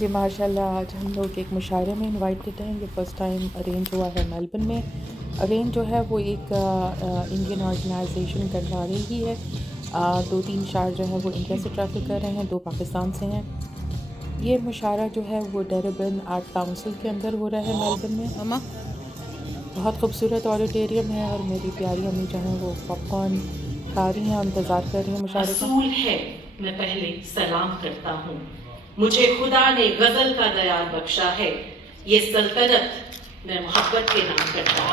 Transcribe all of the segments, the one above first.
जी माशाल्लाह, आज हम लोग एक मुशायरे में इनवाइटेड हैं। ये फ़र्स्ट टाइम अरेंज हुआ है मेलबर्न में। अरेंज जो है वो एक इंडियन ऑर्गेनाइजेशन करवा रही है। 2-3 शायर जो है वो इंडिया से ट्रैवल कर रहे हैं, 2 पाकिस्तान से हैं। ये मुशायरा जो है वो डरबन आर्ट काउंसिल के अंदर हो रहा है मेलबर्न में। अम्मा बहुत खूबसूरत ऑडिटोरियम है और मेरी प्यारी अम्मी जो हैं वो पॉपकॉर्न खा रही हैं और इंतज़ार कर रही हैं मुशायरे का। असूल है मैं पहले सलाम करता हूँ, मुझे खुदा ने गजल का दयाल बख्शा है, ये सल्तनत मैं मोहब्बत के नाम करता हूँ।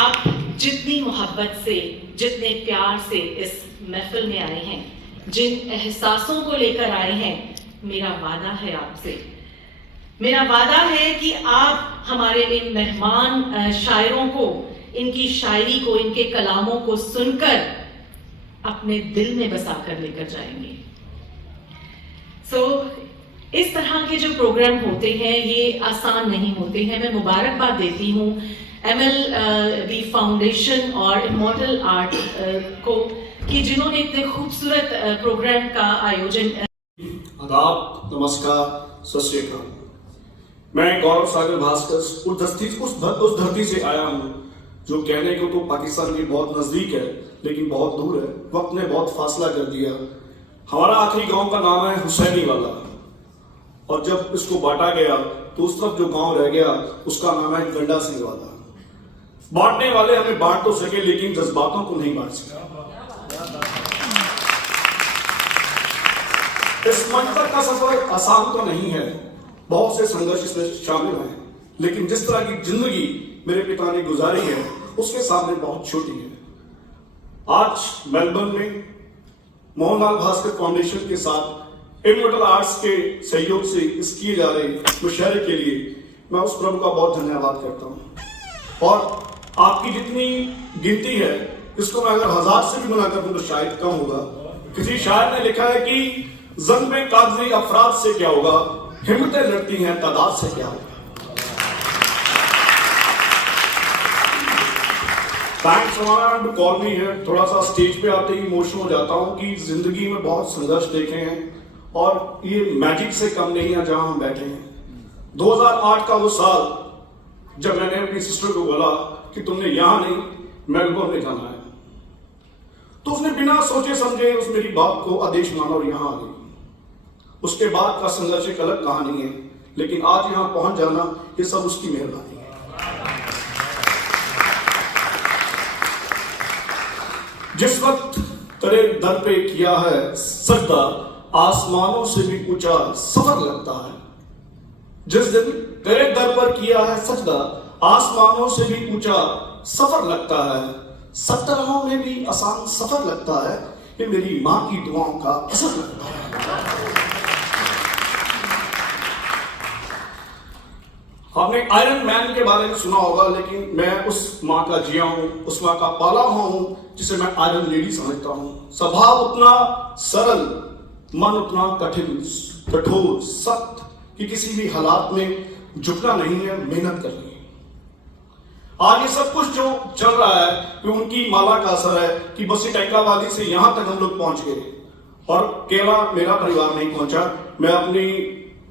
आप जितनी मोहब्बत से, जितने प्यार से इस महफिल में आए हैं, जिन एहसासों को लेकर आए हैं, मेरा वादा है आपसे, मेरा वादा है कि आप हमारे इन मेहमान शायरों को, इनकी शायरी को, इनके कलामों को सुनकर अपने दिल में बसा कर लेकर जाएंगे। इस तरह के जो प्रोग्राम होते हैं ये आसान नहीं होते हैं। मैं मुबारकबाद देती हूँ MLB फाउंडेशन और इमॉर्टल आर्ट को कि जिन्होंने इतने खूबसूरत प्रोग्राम का आयोजन। आदाब, नमस्कार, सत श्री अकाल। मैं गौरव सागर भास्कर उस धरती से आया हूँ जो कहने को तो पाकिस्तान के बहुत नजदीक है लेकिन बहुत दूर है। वक्त ने बहुत फासला कर दिया। हमारा आखिरी गांव का नाम है हुसैनी वाला, और जब इसको बांटा गया तो उस तरफ जो गांव रह गया उसका नाम है गंडा सिंह वाला। बांटने वाले हमें बांट तो सके लेकिन जज्बातों को नहीं बांट सके। इस मंच तक का सफर आसान तो नहीं है, बहुत से संघर्ष इसमें शामिल हैं, लेकिन जिस तरह की जिंदगी मेरे पिता ने गुजारी है उसके सामने बहुत छोटी है। आज मेलबर्न में मोहनलाल भास्कर फाउंडेशन के साथ इमॉर्टल आर्ट्स के सहयोग से इस किए जा रहे मुशायरे के लिए मैं उस प्रभु का बहुत धन्यवाद करता हूं। और आपकी जितनी गिनती है इसको मैं अगर 1000 से भी गुना कर दूं तो शायद कम होगा। किसी शायर ने लिखा है कि जंग में कागजी अफराद से क्या होगा, हिम्मतें लड़ती हैं तादाद से क्या होगा। थैंक्स टू कॉल मी है। थोड़ा सा स्टेज पे आते ही इमोशनल हो जाता हूँ कि जिंदगी में बहुत संघर्ष देखे हैं और ये मैजिक से कम नहीं है जहां हम बैठे हैं। 2008 का वो साल जब मैंने अपनी सिस्टर को बोला कि तुमने यहां नहीं मेलबर्न में जाना है, तो उसने बिना सोचे समझे उस मेरी बात को आदेश माना और यहां आ गई। उसके बाद का संघर्ष एक अलग कहानी है, लेकिन आज यहां पहुंच जाना ये सब उसकी मेहरबानी है। जिस वक्त तेरे दर पे किया है सजदा, आसमानों से भी ऊंचा सफर लगता है। जिस दिन तेरे दर पर किया है सजदा, आसमानों से भी ऊंचा सफर लगता है। 70 में भी आसान सफर लगता है, ये मेरी मां की दुआओं का असर लगता है। आपने आयरन मैन के बारे में सुना होगा, लेकिन मैं उस मां का जिया हूं, उस मां का पाला हुआ हूं जिसे मैं आयरन लेडी समझता हूं। स्वभाव उतना सरल, मन उतना कठोर, सख्त कि किसी भी हालात में झुकना नहीं है, मेहनत करनी है। आज ये सब कुछ जो चल रहा है कि उनकी माला का असर है कि बसी टैंकावाली से यहां तक हम लोग पहुंच गए। और केवल मेरा परिवार नहीं पहुंचा, मैं अपनी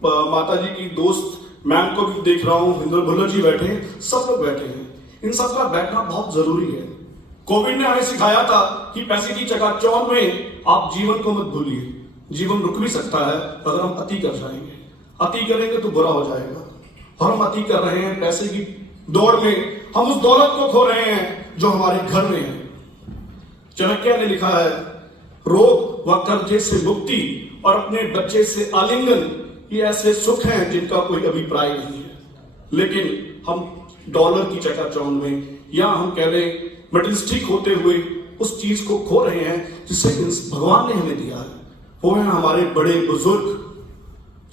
माता जी की दोस्त मैम को भी देख रहा हूं, हिंदर भुल्लर जी बैठे हैं, सब लोग बैठे हैं। इन सब का बैठना बहुत जरूरी है। कोविड ने हमें सिखाया था कि पैसे की चकाचौंध में आप जीवन को मत भूलिए। जीवन रुक भी सकता है अगर हम अति कर जाएंगे। अति करेंगे तो बुरा हो जाएगा, और हम अति कर रहे हैं पैसे की दौड़ में। हम उस दौलत को खो रहे हैं जो हमारे घर में है। चाणक्य ने लिखा है, रोग व कर्जे से मुक्ति और अपने बच्चे से आलिंगन, ये ऐसे सुख हैं जिनका कोई अभिप्राय नहीं है। लेकिन हम डॉलर की चकाचौंध में, या हम कह लें मटेरियलिस्टिक होते हुए उस चीज को खो रहे हैं जिसे भगवान ने हमें दिया है। वो है हमारे बड़े बुजुर्ग,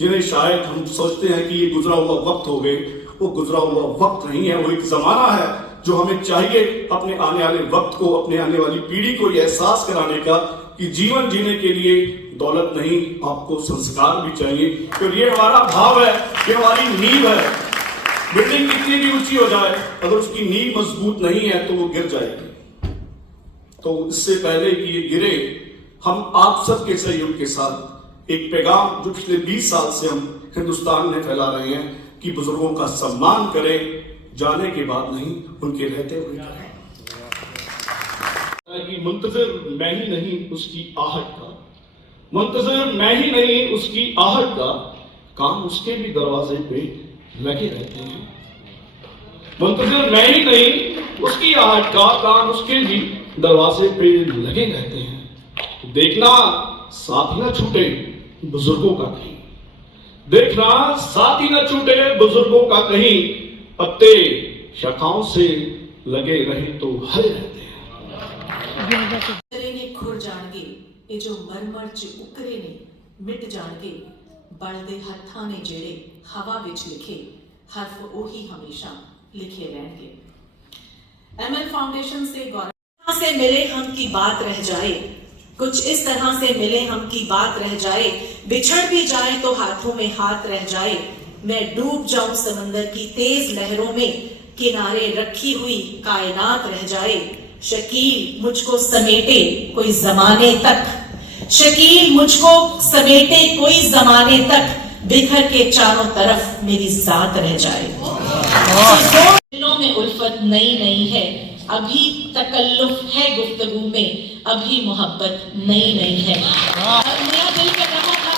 जिन्हें शायद हम सोचते हैं कि ये गुजरा हुआ वक्त हो गए। वो गुजरा हुआ वक्त नहीं है, वो एक जमाना है जो हमें चाहिए अपने आने वाले वक्त को, अपने आने वाली पीढ़ी को ये एहसास कराने का कि जीवन जीने के लिए दौलत नहीं, आपको संस्कार भी चाहिए। तो ये हमारा भाव है, ये हमारी नींव है। बिल्डिंग कितनी भी ऊंची हो जाए, अगर उसकी नींव मजबूत नहीं है तो वो गिर जाएगी। तो इससे पहले कि ये गिरे, हम आप सबके सहयोग के साथ एक पैगाम जो पिछले 20 साल से हम हिंदुस्तान में फैला रहे हैं कि बुजुर्गों का सम्मान करें, जाने के बाद नहीं, उनके रहते हुए करें। कि मुंतजर मैं ही नहीं उसकी आहट का, मुंतजर मैं ही नहीं उसकी आहट का, कान उसके भी दरवाजे पे लगे रहते हैं। मुंतजर मैं ही नहीं उसकी आहट का, कान उसके भी दरवाजे पे लगे रहते हैं। देखना साथ ही न छूटे बुजुर्गों का कहीं, देखना साथ ही न छूटे बुजुर्गों का कहीं, पत्ते शाखाओं से लगे रहे तो हरे रहते हैं। ने खुर जाणगे ये जो मरमर च उकरे ने मिट जाणगे, बलदे हत्थां ने जेड़े हवा विच लिखे, हरफ ओही हमेशा लिखे रहेंगे। एमएल फाउंडेशन से गौरव से मिले हम की बात रह जाए, कुछ इस तरह से मिले हम की बात रह जाए, बिछड़ भी जाए तो हाथों में हाथ रह जाए, मैं डूब जाऊं समंदर की तेज लहरों में, किनारे रखी हुई कायनात रह जाए, शकील मुझको समेटे कोई जमाने तक, शकील मुझको समेटे कोई जमाने तक, बिखर के चारों तरफ मेरी जात रह जाए। दिलों में उल्फत नई नई है, अभी तकल्लुफ है गुफ्तगू में, अभी मोहब्बत नई नई है। मेरा दिल कर रहा था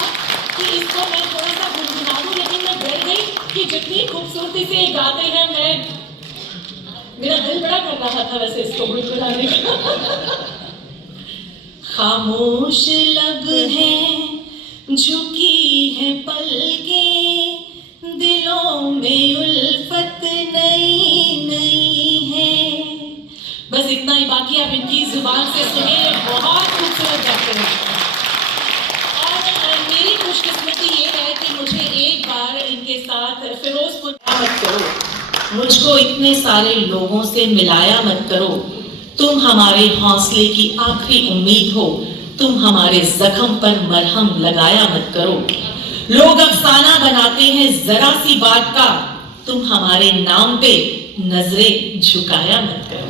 कि इसको मैं थोड़ा सा गुनगुना दूं, लेकिन मैं डर गई कि जितनी खूबसूरती से गाते हैं, मेरा दिल बड़ा कर रहा था वैसे इसको गुनगुनाने का। खामोश लब है झुकी है पलकें, दिलों में उल्फत नई नई है। बस इतना ही, बाकी आप इनकी जुबान से सुनिए, बहुत खूबसूरत गाते हैं। और मेरी खुशकिस्मती ये है कि मुझे एक बार इनके साथ फिरोजपुर मत करो, मुझको इतने सारे लोगों से मिलाया मत करो, तुम हमारे हौसले की आखिरी उम्मीद हो, तुम हमारे जख्म पर मरहम लगाया मत करो। लोग अफसाना बनाते हैं जरा सी बात का, तुम हमारे नाम पे नजरें झुकाया मत करो।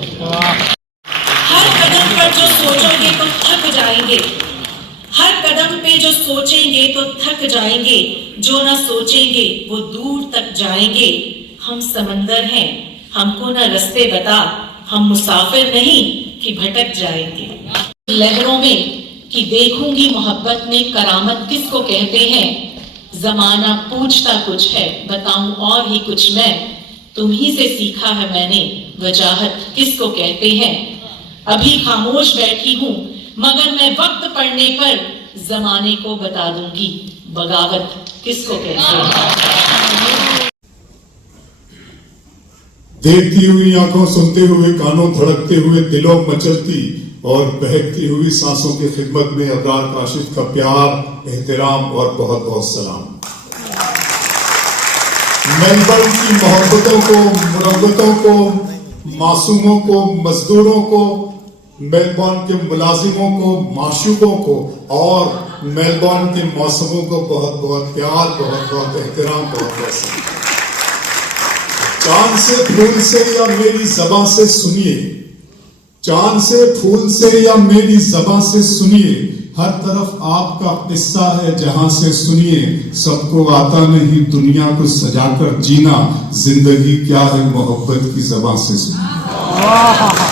हर कदम पर जो सोचोगे तो थक जाएंगे, हर कदम पे जो सोचेंगे तो थक जाएंगे, जो ना सोचेंगे वो दूर तक जाएंगे। हम समंदर हैं, हमको ना रास्ते बता, हम मुसाफिर नहीं कि भटक जाएंगे। लहरों में कि देखूंगी मोहब्बत में करामत किसको कहते हैं, जमाना पूछता कुछ है बताऊं और ही कुछ मैं, तुम ही से सीखा है मैंने वजाहत किसको कहते हैं। अभी खामोश बैठी हूं मगर मैं वक्त पड़ने पर जमाने को बता दूंगी बगावत किसको कहते हैं। देखती हुई आंखों, सुनते हुए कानों, धड़कते हुए दिलों, मचलती और बहकती हुई सांसों की खिदमत में अब्रार काशिफ का प्यार, एहतराम और बहुत बहुत सलाम। मेलबर्न की मोहब्बतों को, मुरव्वतों को, मासूमों को, मजदूरों को, मेलबर्न के मुलाजिमों को, माशूकों को और मेलबर्न के मौसमों को बहुत बहुत प्यार, बहुत बहुत एहतराम, बहुत बहुत सलाम। चांद से फूल से या मेरी ज़बां से सुनिए, चांद से फूल से या मेरी ज़बां से सुनिए, हर तरफ आपका किस्सा है जहां से सुनिए। सबको आता नहीं दुनिया को सजाकर जीना, जिंदगी क्या है मोहब्बत की ज़बां से सुनिए।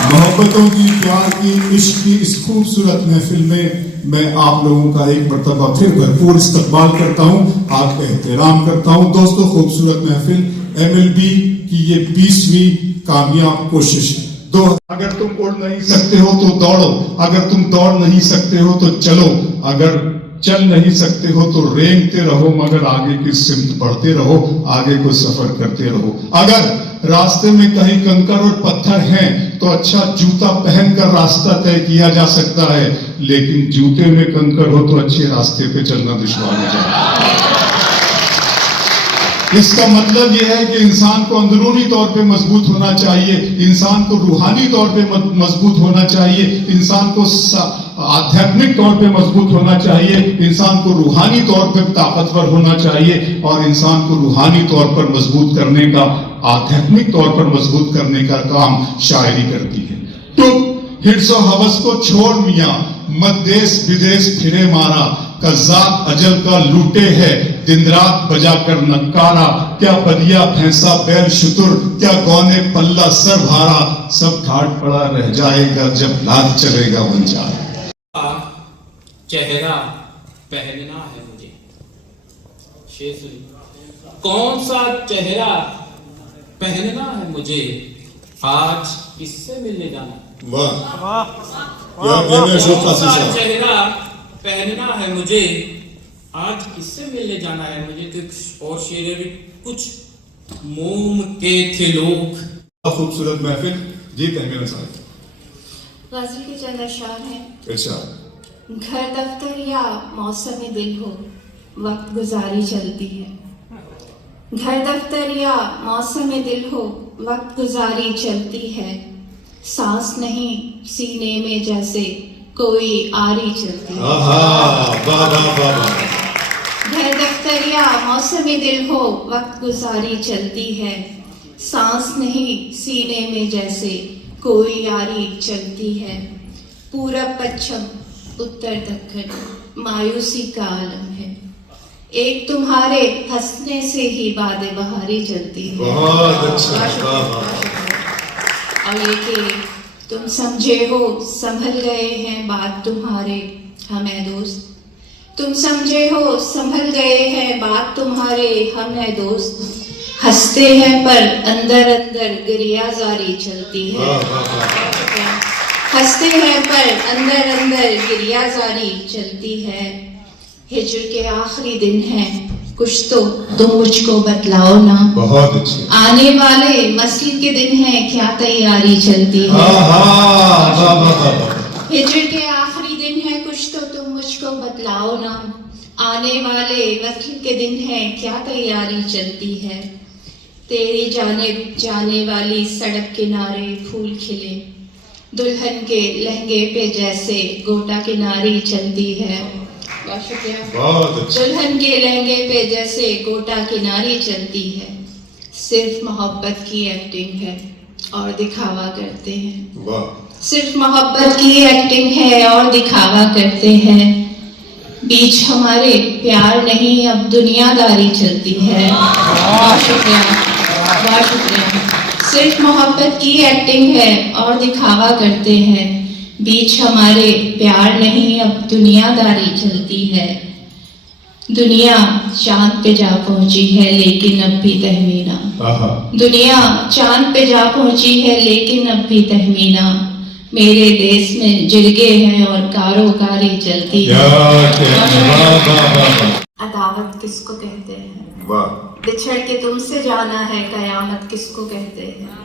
मोहब्बतों की, प्यार की, इश्क की इस खूबसूरत महफिल में मैं आप लोगों का एक मर्तबा फिर भरपूर इस्तकबाल करता हूं, आपका एहतराम करता हूं। दोस्तों, खूबसूरत महफिल MLB की ये 20वीं कामयाब कोशिश है। अगर तुम उड़ नहीं सकते हो तो दौड़ो, अगर तुम दौड़ नहीं सकते हो तो चलो, अगर चल नहीं सकते हो तो रेंगते रहो, मगर आगे की सिमत बढ़ते रहो, आगे को सफर करते रहो। अगर रास्ते में कहीं कंकर और पत्थर हैं तो अच्छा जूता पहनकर रास्ता तय किया जा सकता है, लेकिन जूते में कंकर हो तो अच्छे रास्ते पे चलना दुश्वार हो जाए। इसका मतलब यह है कि इंसान को अंदरूनी तौर पे मजबूत होना चाहिए, इंसान को रूहानी तौर पे मजबूत होना चाहिए, इंसान को आध्यात्मिक तौर पे मजबूत होना चाहिए, इंसान को रूहानी तौर पे ताकतवर होना चाहिए और इंसान को रूहानी तौर पर मजबूत करने का, आध्यात्मिक तौर पर मजबूत करने का काम शायरी करती है। तो हिर्स और हवस को छोड़ मियां, मत देश विदेश फिरे मारा, कज़्ज़ाब अजल का लूटे है दिन रात बजाकर नक्कारा, क्या बदिया भैंसा बैल शुतुर, क्या गौने पल्ला सर भारा, सब घाट पड़ा रह जाएगा जब लाद चलेगा बंजारा। चेहरा पहनना है मुझे, शेर सुनिए। कौन सा चेहरा पहनना है मुझे, आज किससे मिलने जाना है। वाह कौन सा चेहरा पहनना है मुझे, आज किससे मिलने जाना है मुझे। तो और शेर भी कुछ मोम के थे लोग। खूबसूरत महफिल जी तहमीर साहब। गज़ल के चंद अशार हैं। इरशाद। घर दफ्तर या मौसम दिल हो, वक्त गुजारी चलती है। घर दफ्तर या मौसम दिल हो, वक्त गुजारी चलती है। सांस नहीं सीने में जैसे कोई आरी चलती है। घर दफ्तर या मौसम दिल हो, वक्त गुजारी चलती है। सांस नहीं सीने में जैसे कोई यारी चलती है। पूरब पश्चिम उत्तर दक्षिण मायूसी का आलम है। एक तुम्हारे हंसने से ही बादे बहारी चलती है। बहुत अच्छा। और ये कि तुम समझे हो संभल गए हैं बात तुम्हारे हमें दोस्त। तुम समझे हो संभल गए हैं बात तुम्हारे हमें दोस्त। हंसते हैं पर अंदर अंदर गिरिया जारी चलती है। हंसते हैं पर अंदर अंदर गिरिया जारी चलती है। हिज्र के आखिरी दिन है, कुछ तो तुम मुझको बतलाओ ना। बहुत अच्छी। आने वाले मस्जिद के दिन है, क्या तैयारी चलती है। हिज्र के आखिरी दिन है, कुछ तो तुम मुझको बतलाओ ना। आने वाले मस्जिद के दिन है, क्या तैयारी चलती है। तेरी जानिब जाने वाली सड़क किनारे फूल खिले, दुल्हन के लहंगे पे जैसे गोटा किनारी चलती है। बहुत शुक्रिया। दुल्हन के लहंगे पे जैसे गोटा किनारी चलती है। सिर्फ मोहब्बत की एक्टिंग है और दिखावा करते हैं। सिर्फ मोहब्बत की एक्टिंग है और दिखावा करते हैं। बीच हमारे प्यार नहीं अब दुनियादारी चलती है। बहुत शुक्रिया, बहुत शुक्रिया। सिर्फ मोहब्बत की एक्टिंग है और दिखावा करते हैं। बीच हमारे प्यार नहीं अब दुनियादारी चलती है। दुनिया चांद पे जा पहुंची है लेकिन अब भी तहमीना। दुनिया चांद पे जा पहुंची है लेकिन अब भी तहमीना। मेरे देश में जिरगे हैं और कारोकारी चलती है। अदावत किसको कहते हैं, बिछड़ के तुमसे जाना है कयामत किसको कहते हैं।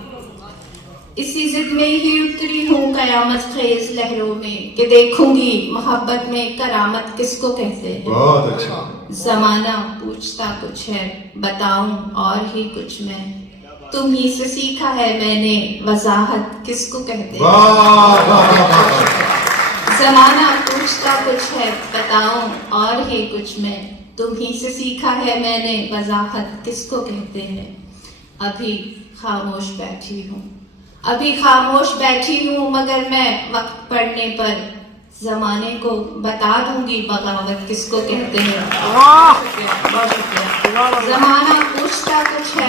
इसी जिद में ही उतरी हूँ कयामत खेज लहरों में, कि देखूंगी मोहब्बत में करामत किसको कहते हैं। बहुत अच्छा। जमाना पूछता कुछ है, बताऊं और ही कुछ मैं। तुम ही से सीखा है मैंने, वजाहत किसको कहते हैं। जमाना पूछता कुछ है, बताऊं और ही कुछ मैं। तुम ही से सीखा है मैंने, वजाहत किसको कहते हैं। अभी खामोश बैठी हूँ, अभी खामोश बैठी हूँ, मगर मैं वक्त पड़ने पर जमाने को बता दूंगी बगावत किसको कहते हैं। बहुत शुक्रिया। जमाना पूछता कुछ है,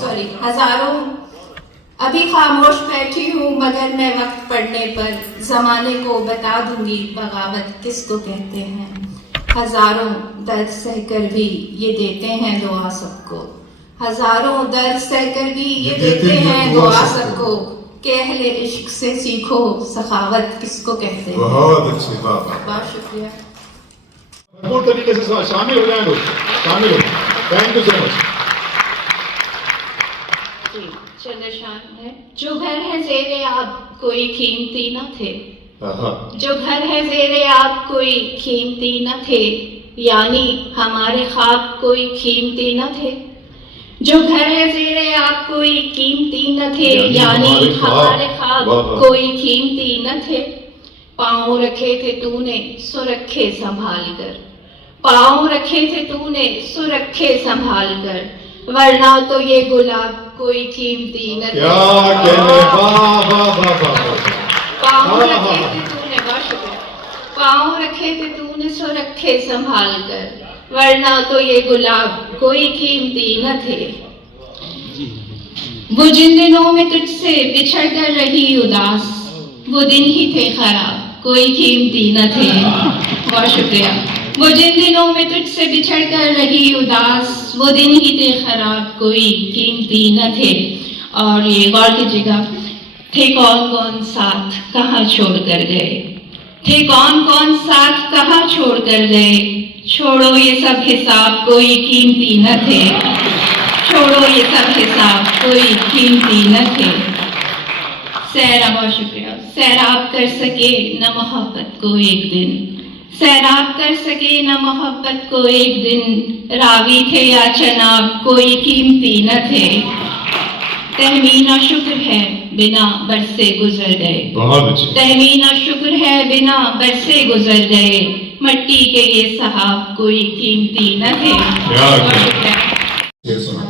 सॉरी हजारों। अभी खामोश बैठी हूँ मगर मैं वक्त पड़ने पर जमाने को बता दूंगी बगावत किसको कहते हैं। हजारों दर्द सहकर भी ये देते हैं दुआ सबको। हजारों दर्द सहकर भी ये देते हैं दुआ सबको, कि अहले इश्क से सीखो सखावत किसको कहते हैं। बहुत अच्छी बात। बहुत शुक्रिया। भरपूर तरीके से शामिल हो जाए लोग, शामिल हो। Thank you so much. चंद्रशान है। जो घर है जेरे आप कोई कीमती न थे। जो घर है जेरे आप कोई कीमती न थे, यानी हमारे ख्वाब कोई कीमती न थे। जो घर है जेरे आप कोई कीमती न थे, यानी हमारे ख्वाब कोई कीमती न थे। पाँव रखे थे तूने सो रखे संभाल कर, पाँव रखे थे तूने सो रखे संभाल कर, वरना तो ये गुलाब कोई कीमती न थे। पाँव रखे थे तूने, बहुत शुक्रिया, पाँव रखे थे तूने सो रखे संभाल कर, वरना तो ये गुलाब कोई कीमती न थे। वो जिन दिनों में तुझसे बिछड़ कर रही उदास, वो दिन ही थे खराब, कोई कीमती न थे। बहुत शुक्रिया। वो जिन दिनों में तुझसे बिछड़ कर रही उदास, वो दिन ही थे खराब, कोई कीमती न थे। और ये गौर कीजिएगा, थे कौन कौन साथ कहाँ छोड़ कर गए, थे कौन कौन साथ कहाँ छोड़ कर गए, छोड़ो ये सब हिसाब, कोई कीमती न थे, छोड़ो ये सब हिसाब, कोई कीमती न थे। सैराब, बहुत शुक्रिया। सैराब कर सके न मोहब्बत को एक दिन, सैराब कर सके न मोहब्बत को एक दिन, रावी थे या चनाब, कोई कीमती न थे। तहमीन और शुक्र है बिना बरसे गुजर गए, बहुत अच्छे। तहमीन और शुक्र है बिना बरसे गुजर गए, मट्टी के ये साहब कोई कीमती न थे। ये सुनो।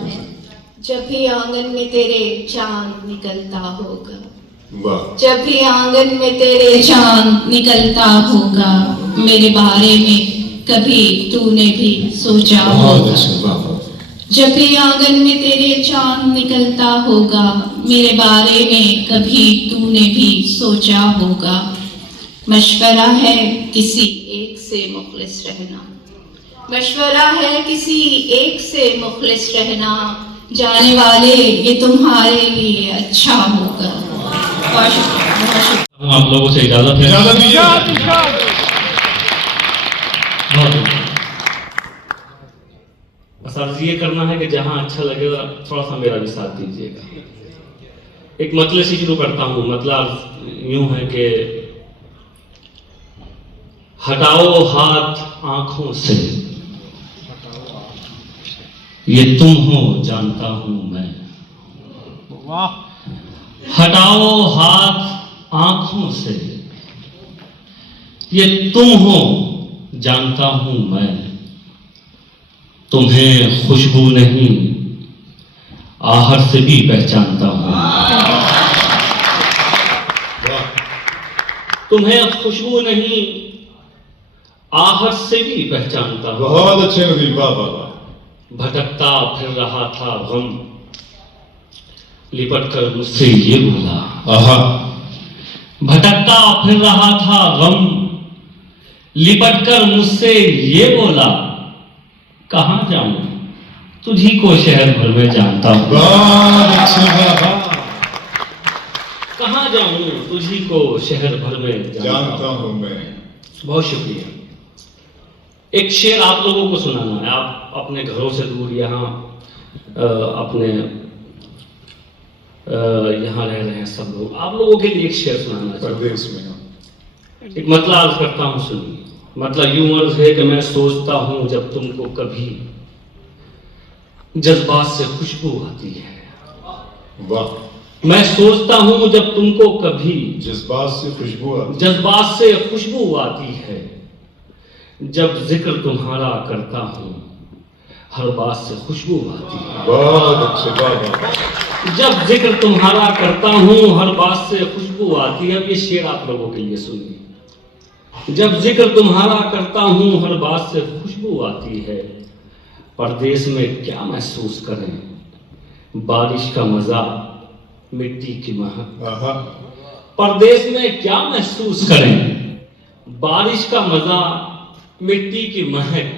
जब भी आंगन में तेरे चांद निकलता होगा, वाह। जब भी आंगन में तेरे चांद निकलता होगा, मेरे बारे में कभी तूने भी सोचा होगा। जब भी आंगन में तेरे चांद निकलता होगा, मेरे बारे में कभी तूने भी सोचा होगा। मशवरा है किसी एक से मुखलिस रहना, मशवरा है किसी एक से मुखलिस रहना, जाने वाले ये तुम्हारे लिए अच्छा होगा। बहुत शुक्रिया, बहुत शुक्रिया। आप लोगों से इजाजत है। इजाजत दीजिए। बस अर्ज ये करना है कि जहां अच्छा लगेगा थोड़ा सा मेरा भी साथ दीजिएगा। एक मतलब से शुरू करता हूं। मतलब यूं है कि हटाओ हाथ आंखों से, ये तुम हो जानता हूं मैं। हटाओ हाथ आंखों से, ये तुम हो जानता हूं मैं। तुम्हें खुशबू नहीं आहट से भी पहचानता हूं। तुम्हें खुशबू नहीं आहट से भी पहचानता हूं। बहुत अच्छे नदीम, वाह वाह वाह। भटकता फिर रहा था गम, लिपट कर मुझसे ये बोला। आहा। भटकता फिर रहा था गम, लिपट कर मुझसे ये बोला। कहां जाऊं तुझी को शहर भर में जानता हूं। बहुत अच्छे, वाह। कहां जाऊं तुझी को शहर भर में जानता हूं मैं। बहुत शुक्रिया। एक शेर आप लोगों को सुनाना है। आप अपने घरों से दूर यहाँ अपने यहाँ रह रहे हैं सब लोग, आप लोगों के लिए एक शेर सुनाना चाहता हूं। परदेश में एक मतलब अर्ज करता हूं, सुनिए। मतलब यूं अर्ज है कि मैं सोचता हूं जब तुमको कभी जज्बात से खुशबू आती है। वाह। मैं सोचता हूं जब तुमको कभी जज्बात से खुशबू आती। जज्बात से खुशबू आती है, जब जिक्र तुम्हारा करता हूं हर बात से खुशबू आती है। बहुत अच्छे, वाह वाह। जब जिक्र तुम्हारा करता हूं हर बात से खुशबू आती है। अब ये शेर आप लोगों के लिए सुनिए। जब जिक्र तुम्हारा करता हूं हर बात से खुशबू आती है। परदेश में क्या महसूस करें, बारिश का मजा मिट्टी की महक। आहा। परदेश में क्या महसूस करें, बारिश का मजा मिट्टी की महक।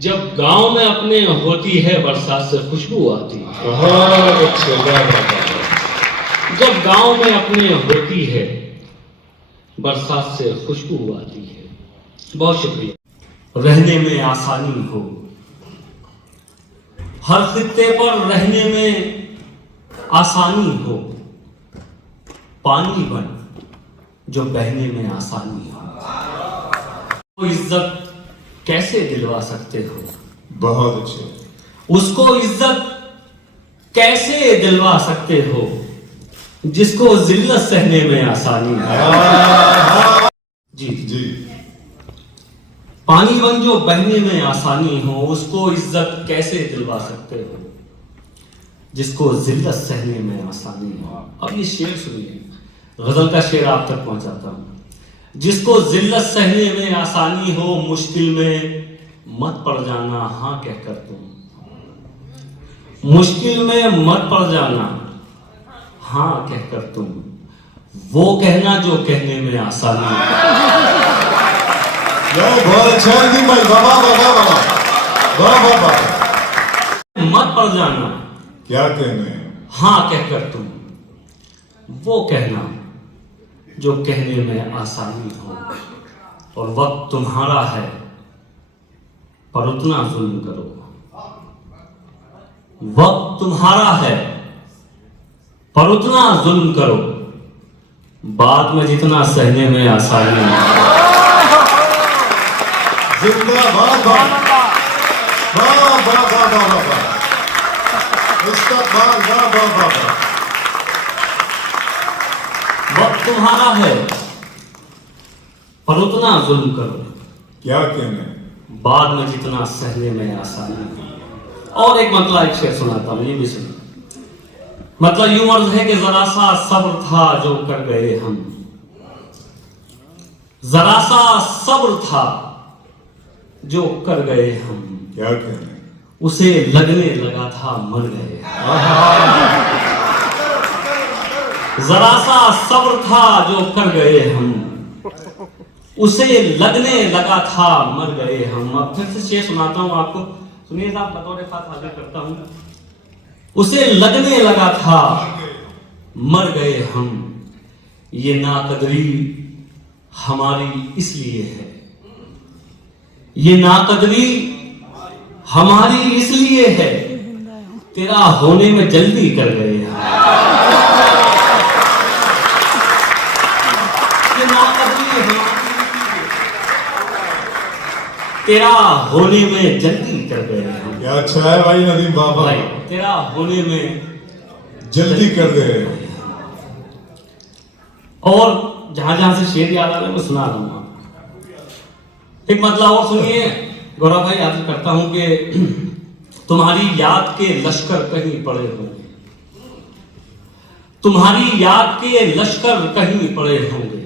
जब गांव में अपने होती है बरसात से खुशबू आती है। बहुत अच्छे, वाह वाह। जब गांव में अपने होती है बरसात से खुशबू आती है। बहुत शुक्रिया। रहने में आसानी हो, हर खित्ते पर रहने में आसानी हो। पानी बन जो बहने में आसानी हो। वो इज्जत कैसे दिलवा सकते हो। बहुत अच्छे। उसको इज्जत कैसे दिलवा सकते हो, जिसको जिल्लत सहने में आसानी है। जी जी। पानी बन जो बहने में आसानी हो, उसको इज्जत कैसे दिलवा सकते हो, जिसको जिल्लत सहने में आसानी हो। अब ये शेर सुनिए। गजल का शेर आप तक पहुंचाता हूं। जिसको जिल्लत सहने में आसानी हो, मुश्किल में मत पड़ जाना हाँ कहकर तुम। मुश्किल में मत पड़ जाना हाँ कहकर तुम, वो कहना जो कहने में आसानी बहुत अच्छा है भाई, बाबा बाबा बाबा बाबा बाबा। मत पड़ जाना क्या कहने हाँ कहकर तुम, वो कहना जो कहने में आसानी हो। और वक्त तुम्हारा है पर उतना जुल्म करो। वक्त तुम्हारा है पर उतना जुल्म करो, बाद में जितना सहने में आसानी। जिंदाबाद वाह वाह वाह वाह वाह वाह, इस्तकबाल वाह वाह वाह वाह। वक्त तुम्हारा है पर उतना जुल्म करो, क्या कहने बाद में जितना सहने में आसानी। और एक मतलब एक शेर सुनाता हूं, ये भी सुनो। मतलब यूं अर्ज है कि जरा सा सब्र था जो कर गए हम, जरा सा सब्र था जो कर गए हम, क्या कहने उसे लगने लगा था मर गए। जरा सा सब्र था जो कर गए हम, उसे लगने लगा था मर गए हम। अब फिर से शेर सुनाता हूं आपको, सुनिए साहब, बतौर खास हाजिर करता हूं। उसे लगने लगा था मर गए हम, ये नाकदरी हमारी इसलिए है, ये नाकदरी हमारी इसलिए है, तेरा होने में जल्दी कर गए हम। ये नाकदरी हमारी तेरा होने में जल्दी कर गए हम। क्या अच्छा है भाई नदीम बाबा, भाई तेरा होने में जल्दी कर दे। और जहां जहां से शेर याद आ रहा है मैं सुना रहा हूं। एक मतलब और सुनिए गौरव भाई, याद करता हूं कि तुम्हारी याद के लश्कर कहीं पड़े होंगे, तुम्हारी याद के लश्कर कहीं पड़े होंगे,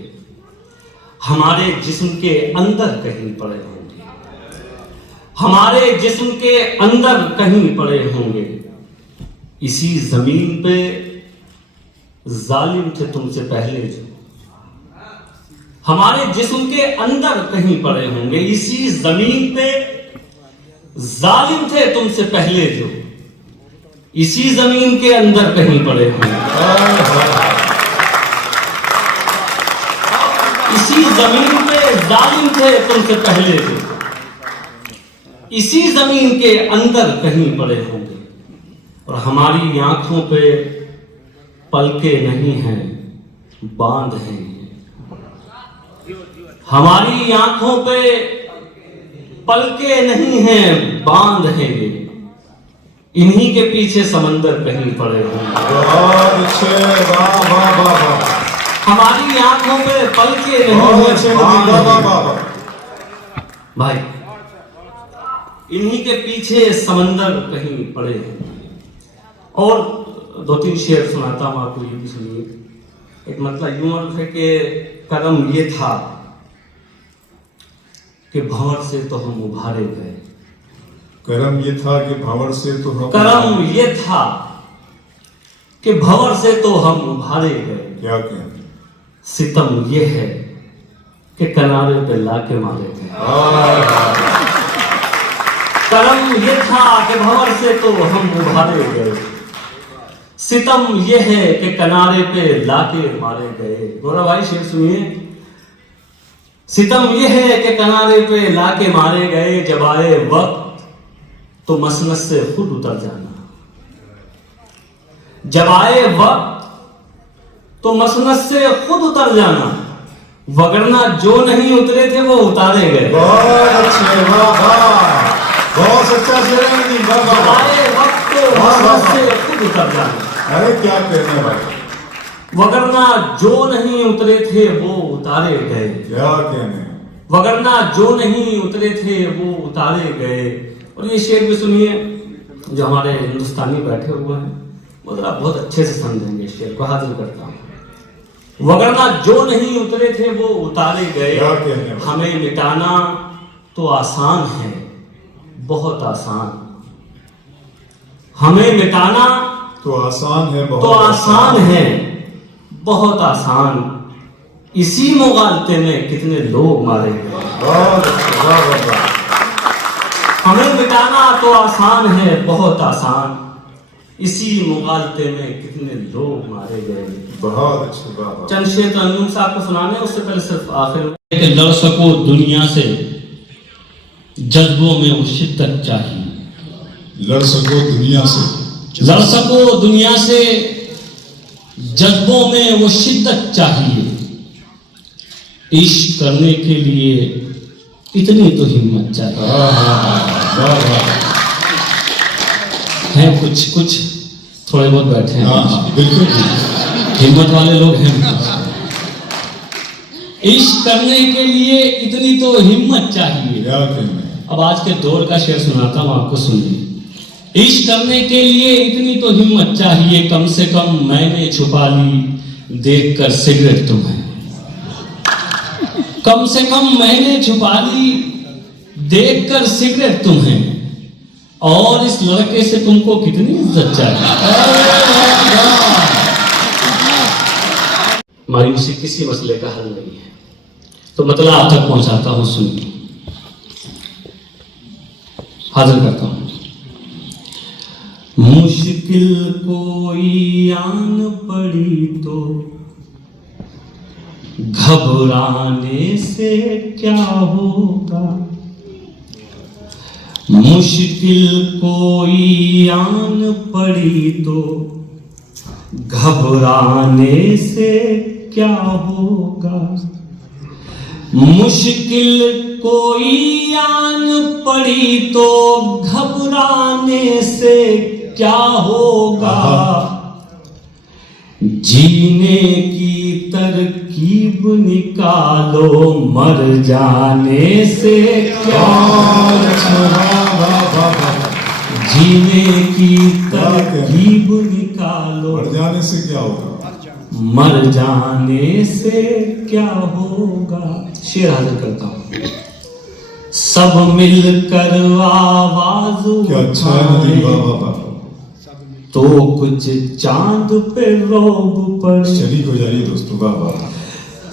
हमारे जिस्म के अंदर कहीं पड़े होंगे, हमारे जिस्म के अंदर कहीं पड़े होंगे। इसी जमीन पे जालिम थे तुमसे पहले जो, हमारे जिस्म के अंदर कहीं पड़े होंगे। इसी जमीन पे जालिम थे तुमसे पहले जो, इसी जमीन के अंदर कहीं पड़े होंगे। इसी जमीन पे जालिम थे तुमसे पहले जो, इसी जमीन के अंदर कहीं पड़े होंगे। और हमारी आंखों पे पलके नहीं हैं, बांध हैं। हमारी आंखों पे पलके नहीं हैं, बांध हैं ये, इन्हीं के पीछे समंदर कहीं पड़े होंगे। बहुत अच्छे, वाह वाह वाह वाह। हमारी आंखों पे पलके नहीं बहुत हैं, अच्छे, बांध वाह वाह हैं। वाह वाह। भाई इन्हीं के पीछे समंदर कहीं पड़े हैं। और दो तीन शेर सुनाता हूं आपको, ये भी सुनिए। एक मतलब यूं अर्थ है कि करम ये था कि भंवर से तो हम उभारे गए। करम ये था कि भंवर से तो हम, करम ये था कि भंवर से तो हम उभारे गए। क्या कहने सितम ये है कि किनारे पे लाके मारे गए। करम ये था कि भंवर से तो हम उभारे गए, सितम ये है कि किनारे पे लाके मारे गए। गौरव भाई शेर सुनिए। सितम ये है कि किनारे पे लाके मारे गए, जब आए वक्त तो मसनत से खुद उतर जाना। जब आए वक्त तो मसनत से खुद उतर जाना, वगरना जो नहीं उतरे थे वो उतारे गए। बहुत अच्छे, वाह वाह, बहुत सच्चा शेर है नदीम, वाह वाह जब वाह। आए वक्त तो मसनत से खुद उतर जाना, अरे क्या कहने भाई, वगरना जो नहीं उतरे थे वो उतारे गए। क्या कहने वगरना जो नहीं उतरे थे वो उतारे गए। और ये शेर भी सुनिए, जो हमारे हिंदुस्तानी बैठे हुए हैं वो जरा बहुत अच्छे से समझेंगे। शेर को हाजिर करता हूं। वगरना जो नहीं उतरे थे वो उतारे गए। क्या कहने वाले। हमें मिटाना तो आसान है, बहुत आसान। हमें मिटाना तो आसान है, बहुत तो आसान है, बहुत आसान। इसी मुगालते में कितने लोग मारे गए। बहुत अच्छा, वाह, वाह, वाह। हमें मिटाना तो आसान है, बहुत आसान। इसी मुगालते में कितने लोग मारे गए। बहुत अच्छी बात। चंद शेर तरन्नुम साहब को सुनाने, उससे पहले सिर्फ आखिर में कि लड़ सको दुनिया से, जज्बों में वो शिद्दत चाहिए। लड़ सको दुनिया से, लड़ सको दुनिया से, जज्बों में वो शिद्दत चाहिए। इश्क करने के लिए इतनी तो हिम्मत चाहिए। वाह वाह। हैं कुछ थोड़े बहुत बैठे हैं, हाँ, बिल्कुल। हिम्मत वाले लोग हैं। इश्क करने के लिए इतनी तो हिम्मत चाहिए। क्या कहने। अब आज के दौर का शेर सुनाता हूं, आपको सुनिए। इश्क करने के लिए इतनी तो हिम्मत चाहिए, कम से कम मैंने छुपा ली देखकर सिगरेट तुम्हें। कम से कम मैंने छुपा ली देखकर सिगरेट तुम्हें, और इस लड़के से तुमको कितनी इज्जत चाहिए। मायूसी किसी मसले का हल नहीं है, तो मतलब आप तक पहुंचाता हूं, सुनिए। हाजिर करता हूं। मुश्किल कोई आन पड़ी तो घबराने से क्या होगा। मुश्किल कोई आन पड़ी तो घबराने से क्या होगा। मुश्किल कोई आन पड़ी तो घबराने से क्या होगा। जीने की तरकीब निकालो, मर जाने से क्या। जीने की तरकीब निकालो, मर जाने से क्या होगा। मर जाने से क्या होगा। शेर हाजिर करता हूं। सब मिलकर आवाज क्या अच्छा है नदीम बाबा। तो कुछ चांद पे रोब पड़े। शरीक हो जाइए दोस्तों। बाबा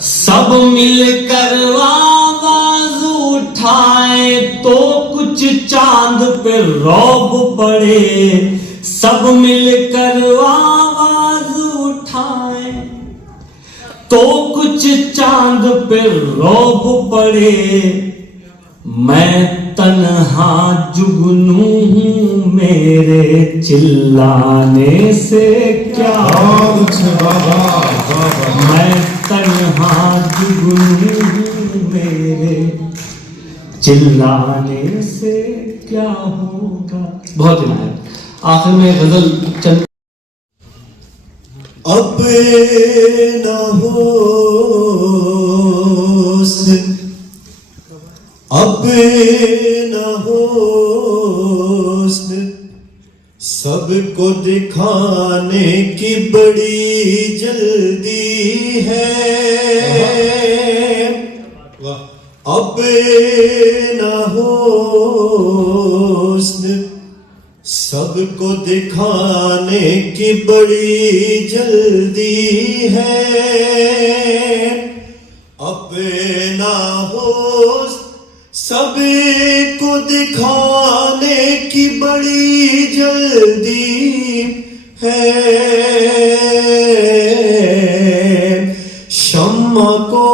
सब मिलकर आवाज उठाए तो कुछ चांद पे रौब पड़े। सब मिलकर आवाज उठाए तो कुछ चांद पे रौब पड़े। मैं तन्हा जुगनू हूँ, मेरे चिल्लाने से क्या। मैं तन्हा जुगनू हूँ, मेरे चिल्लाने से क्या होगा। बहुत इनायत। आखिर में गजल चल। अब न होश, अब न होश, सबको दिखाने की बड़ी जल्दी है। अब न होश, सबको दिखाने की बड़ी जल्दी है। अपना होश सबको दिखाने की बड़ी जल्दी है। शम्मा को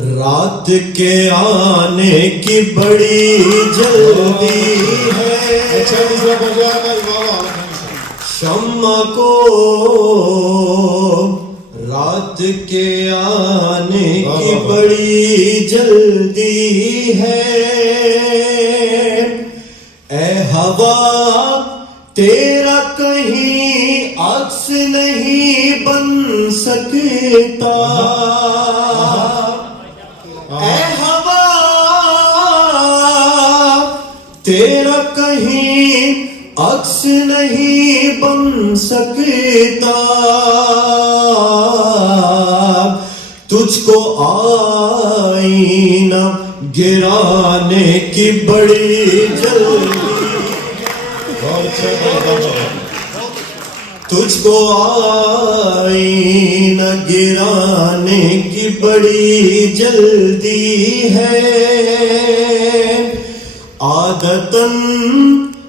रात के आने की बड़ी जल्दी है। शम्मा को रात के आने की बड़ी जल्दी है। ऐ हवा तेरा कहीं अक्स नहीं बन सकता। ऐ हवा तेरा कहीं अक्स नहीं बन सकता। तुझको आईना गिराने की बड़ी जल्दी, तुझको आईना गिराने की बड़ी जल्दी है। आदतन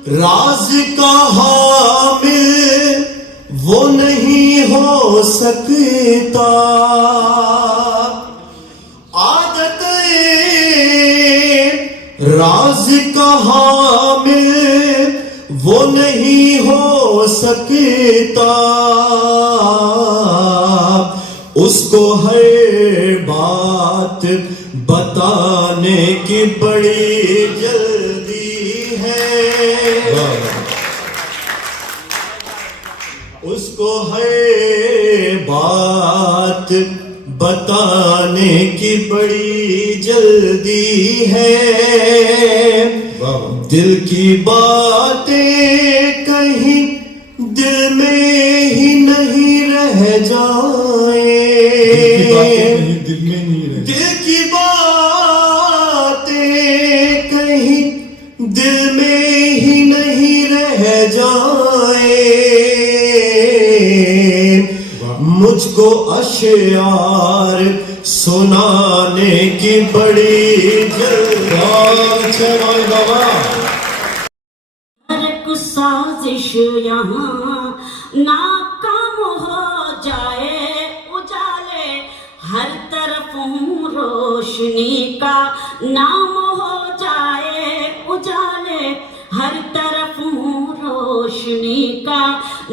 राज का हामिल वो नहीं हो सकता, आदत राज का हामिल वो नहीं हो सकता, उसको हर बात बताने की बड़ी जल्दी है, उसको हर बात बताने की बड़ी जल्दी है। दिल की बातें कहीं दिल में ही नहीं रह जाए, दिल में नहीं रहे। दिल की बातें कहीं दिल में ही नहीं रह जाए, मुझको अशयार सुनाने की बड़ी हर एक साजिश यहाँ नाकाम हो जाए, उजाले हर तरफ रोशनी का नाम हो जाए, उजाले हर तरफ रोशनी का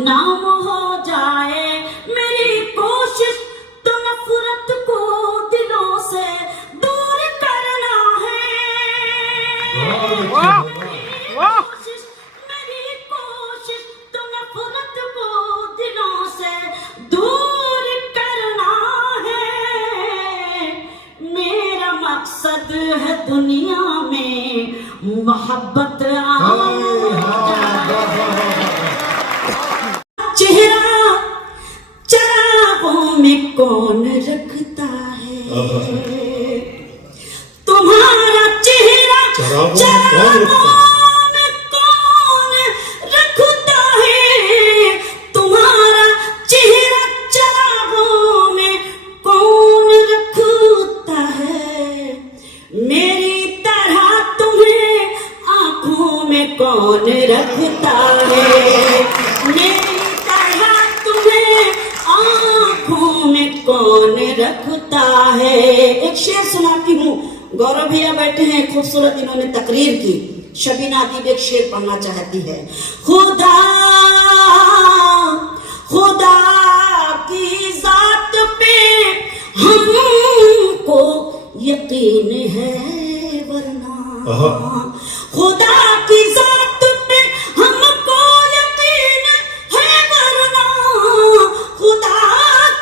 नाम हो जाए। मेरी कोशिश तो नफरत को दिलों से दूर करना है, मेरी कोशिश तो नफरत को दिलों से दूर करना है। मेरा मकसद है दुनिया में मोहब्बत चेहरा चरागों में कौन रखता है, तुम्हारा चेहरा चरागों में कौन रखता है, तुम्हारा चेहरा चरागों में कौन रखता है। मेरी तरह तुम्हें आंखों में कौन रखता है, मेरी तरह तुम्हें आंखों में कौन रखता है। एक शेर सुनाती हूँ, गौरव भैया बैठे हैं, खूबसूरत इन्होंने तकरीर की। शबीना अदीब एक शेर पढ़ना चाहती है। खुदा खुदा की जात पे हमको यकीन है वरना, खुदा की जात पे हमको यकीन है वरना, खुदा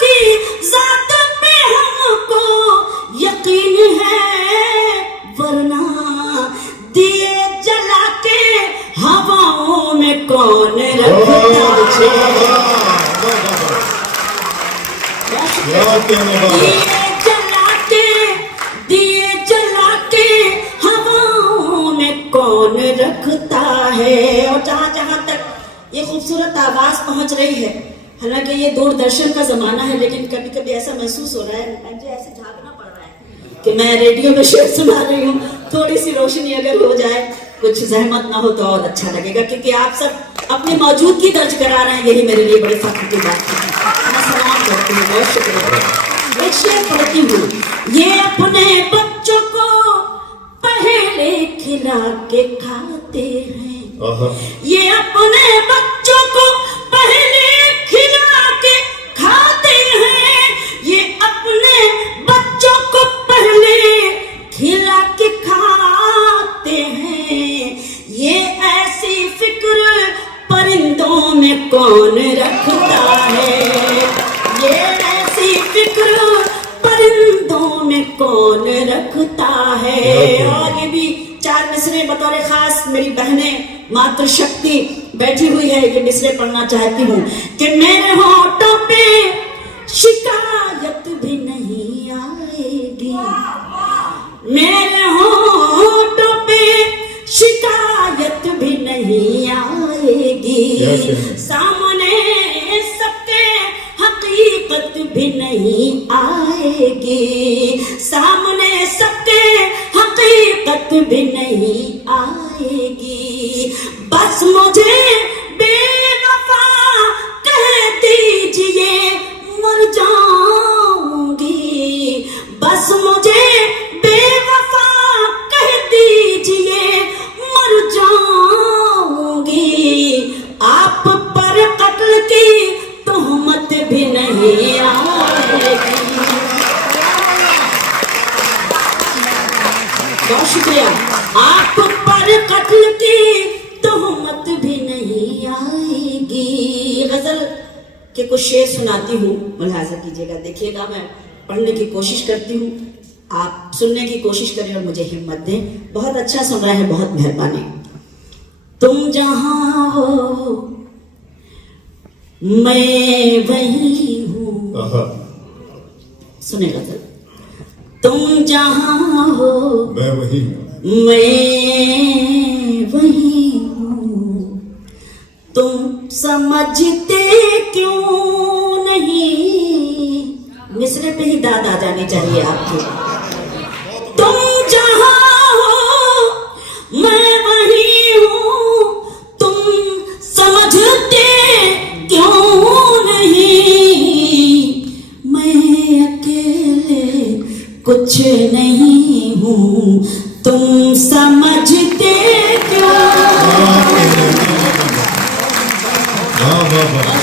की जात पे हमको यकीन है वरना, दिए जला के हवाओं में कौन रखता दिए जला के हवाओं में कौन रखता है। और जहां जहां तक ये खूबसूरत आवाज पहुंच रही है, हालांकि ये दूरदर्शन का जमाना है, लेकिन कभी कभी ऐसा महसूस हो रहा है, मुझे ऐसे झांकना पड़ रहा है कि मैं रेडियो में शेर सुना रही हूँ। थोड़ी सी रोशनी अगर हो जाए, कुछ जहमत ना हो तो और अच्छा लगेगा, क्योंकि आप सब अपनी मौजूदगी दर्ज करा रहे हैं, यही मेरे लिए बड़ी फख्र की बात है। मैं सलाम करती हूँ, बहुत शुक्रिया। एक शेर पढ़ती हूँ। ये अपने बच्चों को पहले खिला के खाते हैं, ये अपने बच्चों को पहले खिला के खाते हैं, ये अपने बच्चों को पहले खिला के खाते हैं। ये ऐसी फिक्र परिंदों में कौन रखता है, ये ऐसी फिक्र परिंदों में कौन रखता है। और ये भी 4 मिसरे बतौर खास मेरी बहनें मातृशक्ति बैठी हुई है, ये मिसरे पढ़ना चाहती हूँ कि मेरे होठों पे शिकायत सामने सबके हकीकत भी नहीं आएगी, सामने सबके हकीकत भी नहीं आएगी। बस मुझे बेवफा कह दीजिए मर जाऊंगी, बस मुझे बेवफा कह दीजिए मर जाऊंगी। आप पर कत्ल की तोहमत भी नहीं आएगी। बहुत शुक्रिया। आप पर कत्ल की तोहमत भी नहीं आएगी। गजल के कुछ शेर सुनाती हूँ, मुलाहाजा कीजिएगा, देखिएगा। मैं पढ़ने की कोशिश करती हूँ, आप सुनने की कोशिश करें और मुझे हिम्मत दें। बहुत अच्छा सुन रहा है, बहुत मेहरबानी। तुम जहां हो मैं वही हूँ। सुने गजल। तुम जहां हो मैं वही हूँ, मैं वही हूँ। तुम समझते क्यों नहीं, मिसरे पे ही दाद आ जानी चाहिए आपकी। तुम जहां हो मैं वही हूँ, तुम समझते क्यों नहीं। मैं अकेले कुछ नहीं हूँ, तुम समझते क्यों।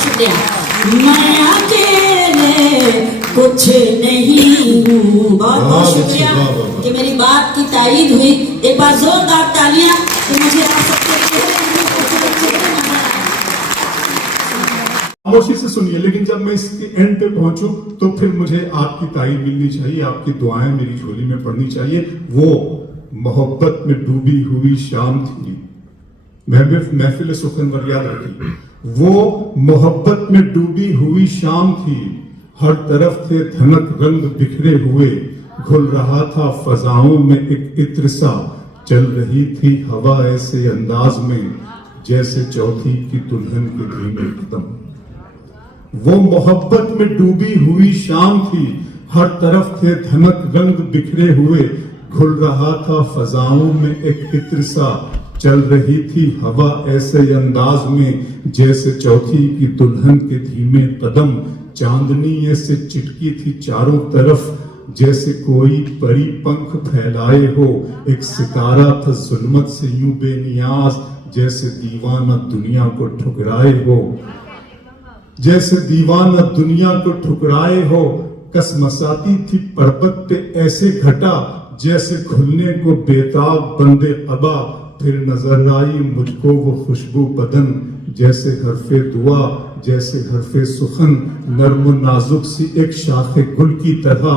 शुक्रिया। मैं अकेले कुछ नहीं हूँ। बहुत बहुत शुक्रिया कि मेरी बात की तारीफ हुई। एक बार जोरदार तालियां कि मुझे आप सबके खामोशी से सुनिए, लेकिन जब मैं इसके एंड पे पहुंचूं तो फिर मुझे आपकी तारीफ मिलनी चाहिए, आपकी दुआएं मेरी झोली में पड़नी चाहिए। वो मोहब्बत में डूबी हुई शाम थी, महफिल सुखनवर याद रखी। वो मोहब्बत में डूबी हुई शाम थी, हर तरफ थे धनक रंग बिखरे हुए, घुल रहा था फजाओं में एक इत्र सा, चल रही थी हवा ऐसे अंदाज में जैसे चौथी की दुल्हन के धीमे कदम। वो मोहब्बत में डूबी हुई शाम थी, हर तरफ थे धनक रंग बिखरे हुए, घुल रहा था फजाओं में एक इत्र सा, चल रही थी हवा ऐसे अंदाज में जैसे चौथी की दुल्हन के धीमे कदम। चांदनी ऐसे चिटकी थी चारों तरफ जैसे कोई परी पंख फैलाए हो, एक सितारा था जुल्मत से यूं बेनियाज जैसे दीवाना दुनिया को ठुकराए हो, जैसे दीवाना दुनिया को ठुकराए हो। कसमसाती थी पर्वत पे ऐसे घटा जैसे खुलने को बेताब बंदे कबा, फिर नजर आई मुझको वो खुशबू बदन जैसे हरफे दुआ जैसे हरफे सुखन, नर्म नाजुक सी एक शाखे गुल की तरह,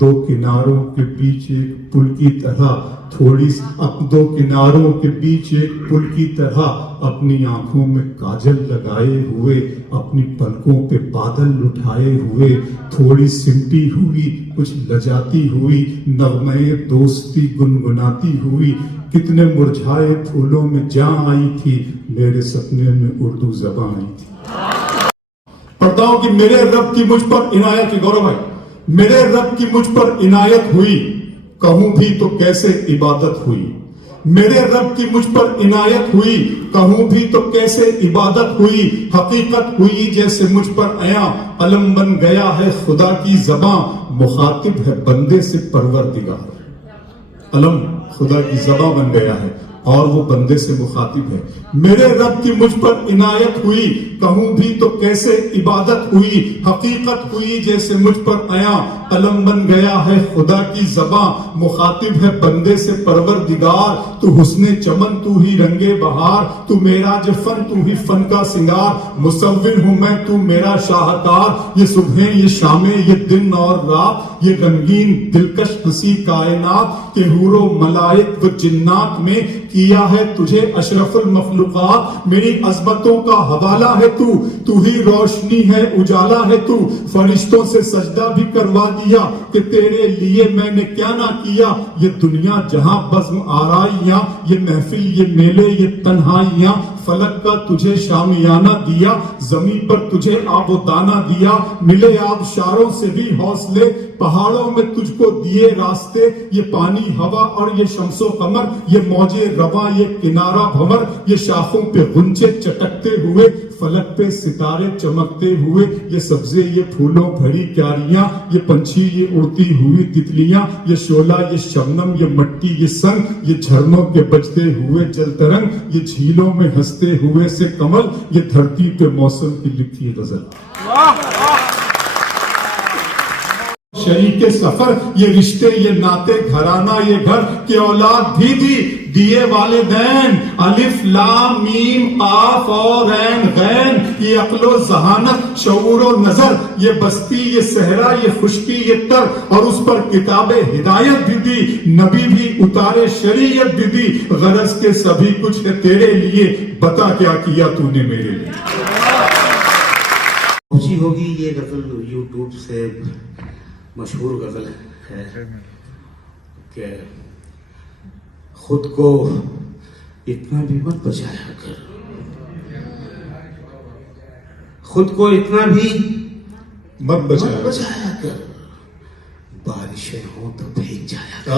दो किनारों के बीच एक पुल की तरह, थोड़ी दो किनारों के बीच एक पुल की तरह, अपनी आंखों में काजल लगाए हुए, अपनी पलकों पे बादल उठाए हुए, थोड़ी सिमटी हुई कुछ लजाती हुई, नगमे दोस्ती गुनगुनाती हुई, कितने मुरझाए फूलों में जान आई थी, मेरे सपने में उर्दू ज़बान आई थी। पढ़ता हूं कि मेरे रब की मुझ पर इनायत, गौरव भाई, मेरे रब की मुझ पर इनायत हुई, कहूं भी तो कैसे इबादत हुई। मेरे रब की मुझ पर इनायत हुई, कहूं भी तो कैसे इबादत हुई। हकीकत हुई जैसे मुझ पर आया, कलम बन गया है खुदा की ज़बां, मुखातिब है बंदे से परवरदिगार। कलम खुदा की ज़बां बन गया है और वो बंदे से मुखातिब है। मेरे रब की मुझ पर इनायत हुई, कहूं भी तो कैसे इबादत हुई। हकीकत हुई जैसे मुझ पर आया, कलम बन गया है खुदा की ज़बां, मुखातिब है बंदे से परवरदिगार। तू हुस्ने चमन तू ही रंगे बहार, तू मेरा जफन तू ही फन का सिंगार। मुसव्विर हूं मैं तू मेरा शाहकार, ये सुबह ये शामें ये दिन और रात, ये रंगीन दिलकश हंसी कायनात के हूरो मलाइक व जिन्नात में किया है तुझे अशरफुल मखलूकात। मेरी अज़मतों का हवाला है तू, तू ही रोशनी है, उजाला है तू। फरिश्तों से सजदा भी करवा दिया कि तेरे लिए मैंने क्या ना किया। ये दुनिया जहां बज़्म आराइयां, ये महफिल, ये मेले, ये तन्हाइयां, फलक का तुझे शामियाना दिया, जमीन पर तुझे आबो दाना दिया। मिले आबशारों से भी हौसले, पहाड़ों में तुझको दिए रास्ते। ये पानी हवा और ये शम्सो कमर, ये मौजे रवा, ये किनारा भंवर, ये शाखों पे गुंचे चटकते हुए, फलक पे सितारे चमकते हुए। ये सब्जे, ये फूलों भरी क्यारियां, ये पंछी, ये उड़ती हुई तितलियां, ये शोला, ये शबनम, ये मट्टी, ये संग, ये झरनों के बजते हुए जल तरंग, ये झीलों में हंसते हुए से कमल, ये धरती पे मौसम की लिखी गजल। शरीके सफर, ये रिश्ते, ये नाते, घराना, ये घर की औलाद भी दी, दिए वाले दैन, अलिफ लाम मीम काफ और ऐन गैन। ये अक्लो जहानत, शऊरो नजर, ये बस्ती, ये सहरा, ये खुशकी, ये तर, और उस पर किताबे हिदायत भी दी, नबी भी उतारे, शरीयत भी दी। गरज के सभी कुछ है तेरे लिए, बता क्या किया तूने मेरे लिए। खुशी होगी, ये गजल यूट्यूब से मशहूर गजल है कि खुद को इतना भी मत बचाया कर, खुद को इतना भी मत बचाया कर, बारिशें हो तो भीग जाया कर।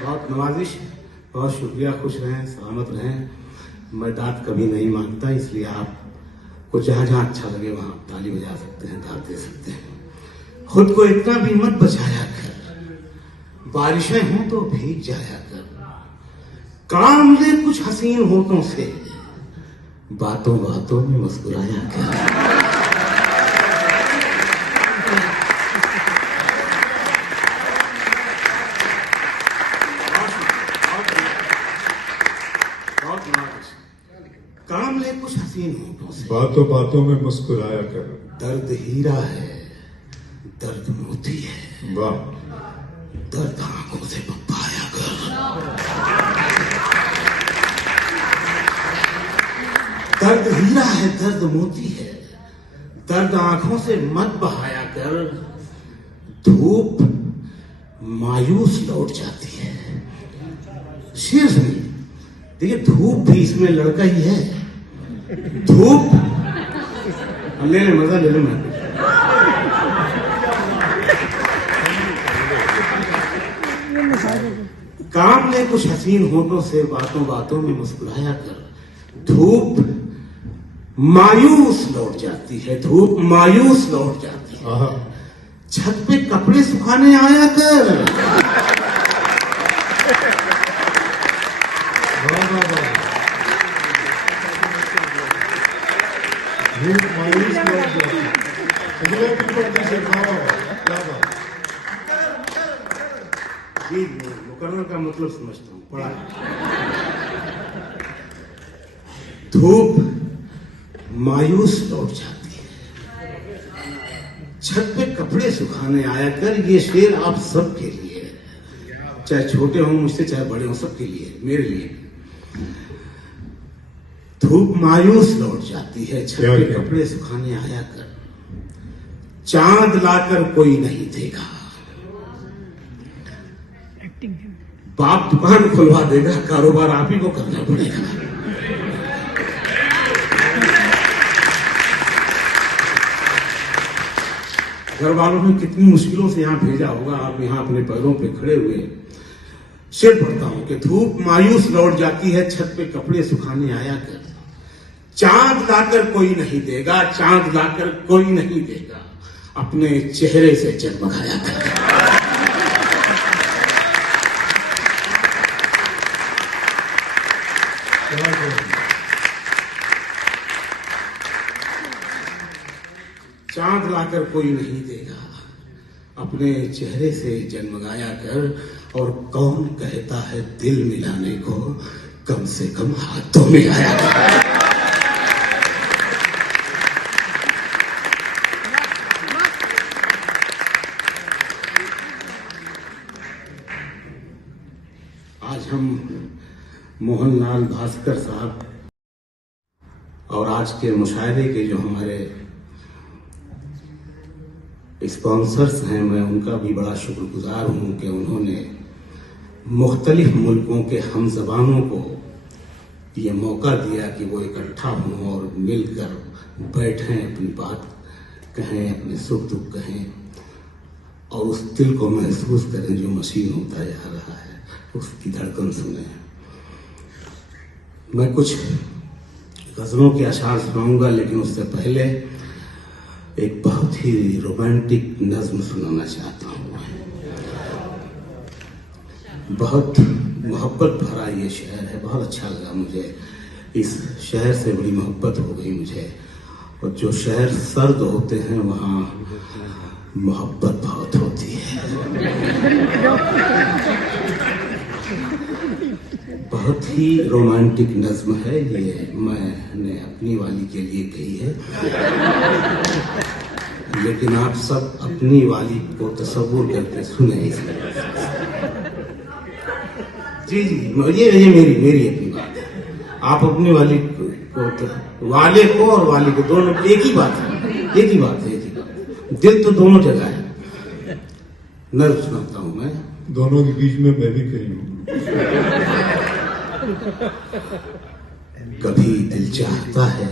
बहुत नवाजिश, बहुत शुक्रिया। खुश रहें, सलामत रहें। मैं दाद कभी नहीं मांगता, इसलिए आपको जहां जहां अच्छा लगे वहां ताली बजा सकते हैं, दाद दे सकते हैं। खुद को इतना भी मत बचाया कर, बारिशें हों तो भीग जाया कर। काम ले कुछ हसीन होठों से, बातों बातों में मुस्कुराया कर। काम ले कुछ हसीन होठों से, बातों बातों में मुस्कुराया कर। दर्द हीरा है, दर्द मोती है, वाह। दर्द आंखों से पाया कर। दर्द हीरा है, दर्द मोती है, दर्द आंखों से मत बहाया कर। धूप मायूस लौट जाती है। शेर सुनिए, देखिए धूप भी इसमें लड़का ही है। धूप ले ले, मजा ले ले। मैं काम ले कुछ हसीन होठों से, बातों बातों में मुस्कुराया कर। धूप मायूस लौट जाती है, धूप मायूस लौट जाती है। छत पे कपड़े सुखाने आया कर। धूप मायूस लौट जाती है। जी, मुकर्रर का मतलब समझता हूँ, पढ़ा। धूप मायूस लौट जाती है, छत पे कपड़े सुखाने आया कर। ये शेर आप सबके लिए है, चाहे छोटे हों मुझसे, चाहे बड़े हों, सबके लिए, मेरे लिए। धूप मायूस लौट जाती है, छत पे कपड़े सुखाने आया कर। चांद लाकर कोई नहीं देगा, बाप दुकान खुलवा देगा, कारोबार आप ही को करना पड़ेगा। घर वालों ने कितनी मुश्किलों से यहां भेजा होगा, आप यहां अपने पैरों पे खड़े हुए। शेर पढ़ता हूं कि धूप मायूस लौट जाती है, छत पे कपड़े सुखाने आया कर। चांद लाकर कोई नहीं देगा, चांद लाकर कोई नहीं देगा, अपने चेहरे से जगमगाया कर। चांद लाकर कोई नहीं देगा, अपने चेहरे से जगमगाया कर। और कौन कहता है दिल मिलाने को, कम से कम हाथ तो मिलाया कर। हम मोहनलाल भास्कर साहब और आज के मुशायरे के जो हमारे स्पॉन्सर्स हैं, मैं उनका भी बड़ा शुक्रगुजार हूँ कि उन्होंने मुख्तलिफ मुल्कों के हम ज़बानों को ये मौका दिया कि वो इकट्ठा हों और मिलकर बैठें, अपनी बात कहें, अपने सुख दुख कहें और उस दिल को महसूस करें जो मशीन होता जा रहा है, उसकी धड़कन सुने। मैं कुछ गज़लों के अशार सुनाऊंगा, लेकिन उससे पहले एक बहुत ही रोमांटिक नज्म सुनाना चाहता हूँ। बहुत मोहब्बत भरा ये शहर है, बहुत अच्छा लगा मुझे, इस शहर से बड़ी मोहब्बत हो गई मुझे। और जो शहर सर्द होते हैं वहाँ मोहब्बत बहुत होती है। बहुत ही रोमांटिक नज्म है ये, मैंने अपनी वाली के लिए कही है, लेकिन आप सब अपनी वाली को तसव्वुर करके सुने। जी ये मेरी अपनी बात है। आप अपनी वाली को वाले को और वाली को दोनों एक ही बात है, एक ही बात है। दिल तो दोनों जगह है। नर्व सुनाता हूं मैं, दोनों के बीच में मैं भी कही हूँ। कभी दिल चाहता है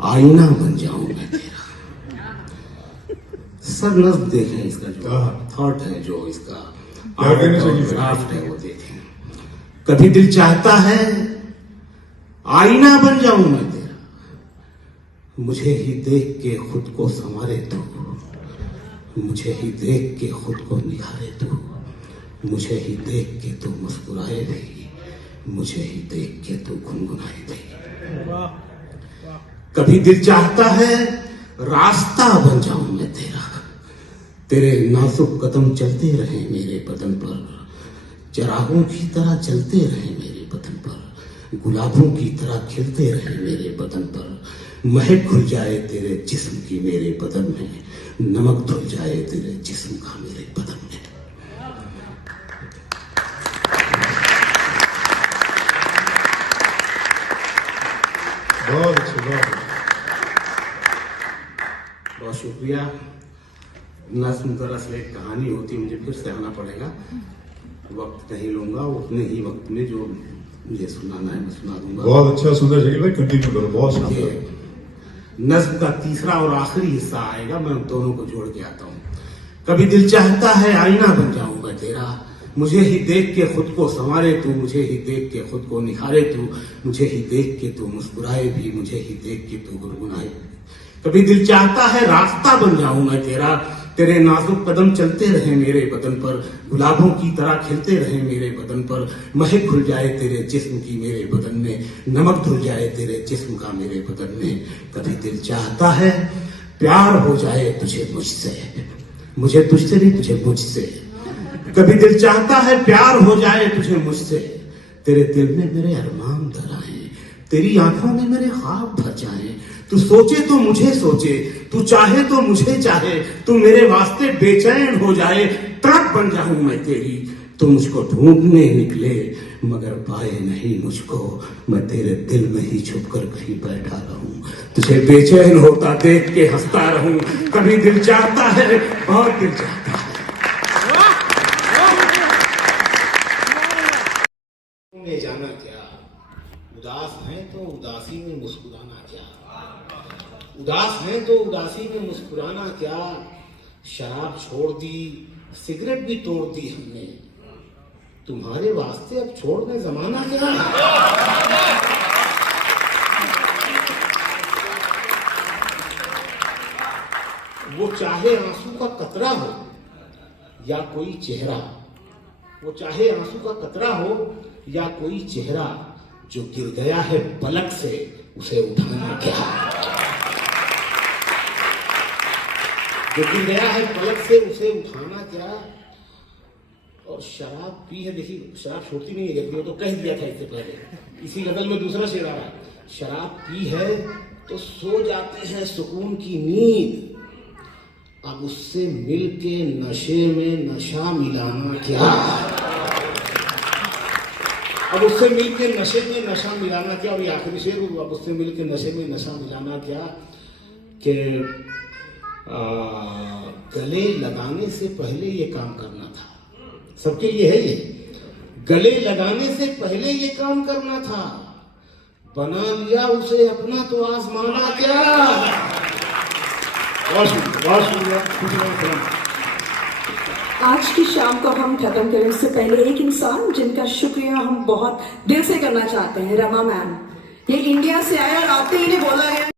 आईना बन जाऊं मैं तेरा। सब नज्म देखें, इसका जो थॉट है, जो इसका ड्राफ्ट है वो देखें। कभी दिल चाहता है आईना बन जाऊं मैं तेरा, मुझे ही देख के खुद को संवारे तू, मुझे ही देख के खुद को निखारे तू, मुझे ही देख के तू मुस्कुराए भी, मुझे ही देख के तू गुनगुनाए भी। कभी दिल चाहता है रास्ता बन जाऊं मैं तेरा, तेरे नाजुक कदम चलते रहे मेरे बदन पर, चरागों की तरह चलते रहे मेरे बदन पर, गुलाबों की तरह खिलते रहे मेरे बदन पर, महक घुल जाए तेरे जिस्म की मेरे बदन में, नमक धुल जाए तेरे जिस्म का मेरे बदन में। बहुत अच्छा, बहुत शुक्रिया। नज़्म दरअसल एक कहानी होती है, मुझे फिर से आना पड़ेगा, वक्त नहीं लूंगा, उतने ही वक्त में जो मुझे सुनाना है मैं सुना दूंगा। बहुत अच्छा, सुंदर जगह भाई, कंटिन्यू करो, बहुत सुंदर। नज़्म का तीसरा और आखिरी हिस्सा आएगा, मैं उन दोनों को जोड़ के आता हूँ। कभी दिल चाहता है आईना बन जाऊं मैं तेरा, मुझे ही देख के खुद को संवारे तू, मुझे ही देख के खुद को निखारे तू, मुझे ही देख के तू मुस्कुराए भी, मुझे ही देख के तू गुनगुनाए भी। कभी दिल चाहता है रास्ता बन जाऊं मैं तेरा, तेरे नाजुक कदम चलते रहे मेरे बदन पर, गुलाबों की तरह खिलते रहे मेरे बदन पर, महक घुल जाए तेरे जिस्म की मेरे बदन में, नमक धुल जाए तेरे जिस्म का मेरे बदन में। कभी दिल चाहता है प्यार हो जाए तुझे मुझसे, मुझे तुझसे नहीं तुझे मुझसे। कभी दिल चाहता है प्यार हो जाए तुझे मुझसे, तेरे दिल में मेरे अरमान धर आए, तेरी आंखों में मेरे ख्वाब भर जाए। तू सोचे तो मुझे सोचे, तू चाहे तो मुझे चाहे, तू मेरे वास्ते बेचैन हो जाए, तड़प बन जाऊं मैं तेरी। तू मुझको ढूंढने निकले मगर पाए नहीं मुझको, मैं तेरे दिल में ही छुपकर कहीं बैठा रहूं, तुझे बेचैन होता देख के हंसता रहूं। कभी दिल चाहता है, बहुत दिल चाहता है। जाना क्या, उदास हैं तो उदासी में मुस्कुराना क्या, उदास हैं तो उदासी में मुस्कुराना क्या। शराब छोड़ दी, सिगरेट भी तोड़ दी हमने, तुम्हारे वास्ते अब छोड़ने जमाना क्या। वो चाहे आंसू का कतरा हो या कोई चेहरा, वो चाहे आंसू का कतरा हो या कोई चेहरा, जो गिर गया है पलक से उसे उठाना क्या, जो गिर गया है पलक से उसे उठाना क्या। और शराब पी है, देखिए शराब छोड़ती नहीं है जल्दी, वो तो कह दिया था इससे पहले, इसी गजल में दूसरा शेर आ रहा है। शराब पी है तो सो जाते हैं सुकून की नींद, अब उससे मिलके नशे में नशा मिलाना क्या। अब उससे मिलके नशे में नशा मिलाना क्या, और ये आखिरी शेर, अब उससे मिलके नशे में नशा मिलाना क्या कि गले लगाने से पहले ये काम करना था। सबके लिए है ये, गले लगाने से पहले ये काम करना था, बना लिया उसे अपना तो आजमाना क्या। बहुत शुक्रिया। आज की शाम को हम खत्म करें उससे पहले एक इंसान जिनका शुक्रिया हम बहुत दिल से करना चाहते हैं, रमा मैम। ये इंडिया से आया और आते ही ने बोला है